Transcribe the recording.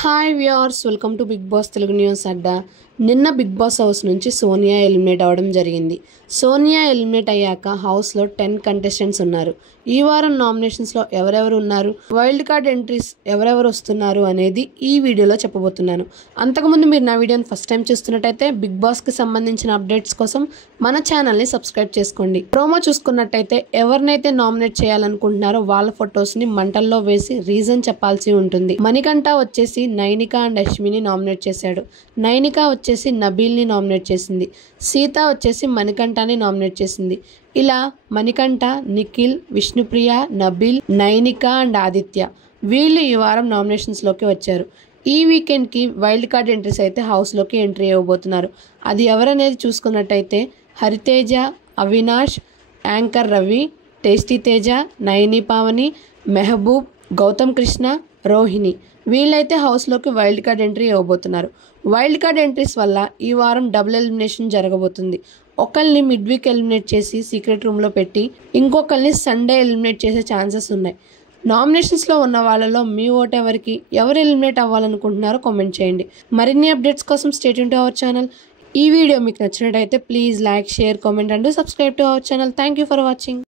Hi viewers, welcome to Bigg Boss Telugu news Adda. నిన్న Bigg boss house నుంచి Sonia eliminate అవ్వడం జరిగింది. సోనియా ఎలిమినేట్ అయ్యాక హౌస్లో 10 కంటెస్టెంట్స్ ఉన్నారు. ఈ వారం నామినేషన్స్లో ఎవరెవరు ఉన్నారు, వైల్డ్ కార్డ్ ఎంట్రీస్ ఎవరెవరు వస్తున్నారు అనేది ఈ వీడియోలో చెప్పబోతున్నాను. అంతకుముందు మీరు నా వీడియోని ఫస్ట్ టైం చూస్తున్నట్టయితే బిగ్ బాస్కి సంబంధించిన అప్డేట్స్ కోసం మన ఛానల్ని సబ్స్క్రైబ్ చేసుకోండి. ప్రోమో చూసుకున్నట్టయితే ఎవరినైతే నామినేట్ చేయాలనుకుంటున్నారో వాళ్ళ ఫొటోస్ని మంటల్లో వేసి రీజన్ చెప్పాల్సి ఉంటుంది. మణికంఠ వచ్చేసి నైనిక అండ్ అశ్విని నామినేట్ చేశాడు. నైనిక వచ్చేసి నబీల్ని నామినేట్ చేసింది. సీత వచ్చేసి మణికంఠని నామినేట్ చేసింది. ఇలా మణికంఠ, నిఖిల్, విష్ణుప్రియ, నబీల్, నైనిక అండ్ ఆదిత్య వీళ్ళు ఈ వారం నామినేషన్స్లోకి వచ్చారు. ఈ వీకెండ్కి వైల్డ్ కార్డ్ ఎంట్రీస్ అయితే హౌస్లోకి ఎంట్రీ ఇవ్వబోతున్నారు. అది ఎవరనేది చూసుకున్నట్టయితే హరితేజ, అవినాష్, యాంకర్ రవి, టేస్టీ తేజ, నయని పావని, మెహబూబ్, గౌతమ్ కృష్ణ, రోహిణి వీళ్ళైతే హౌస్లోకి వైల్డ్ కార్డ్ ఎంట్రీ ఇవ్వబోతున్నారు. వైల్డ్ కార్డ్ ఎంట్రీస్ వల్ల ఈ వారం డబుల్ ఎలిమినేషన్ జరగబోతుంది. ఒకరిని మిడ్ వీక్ ఎలిమినేట్ చేసి సీక్రెట్ రూమ్లో పెట్టి ఇంకొకరిని సండే ఎలిమినేట్ చేసే ఛాన్సెస్ ఉన్నాయి. నామినేషన్స్లో ఉన్న వాళ్ళలో మీ ఓటు ఎవరికి, ఎవరు ఎలిమినేట్ అవ్వాలనుకుంటున్నారో కామెంట్ చేయండి. మరిన్ని అప్డేట్స్ కోసం stay tune to our channel. ఈ వీడియో మీకు నచ్చినట్టయితే please like, share, comment and subscribe to our channel. Thank you for watching.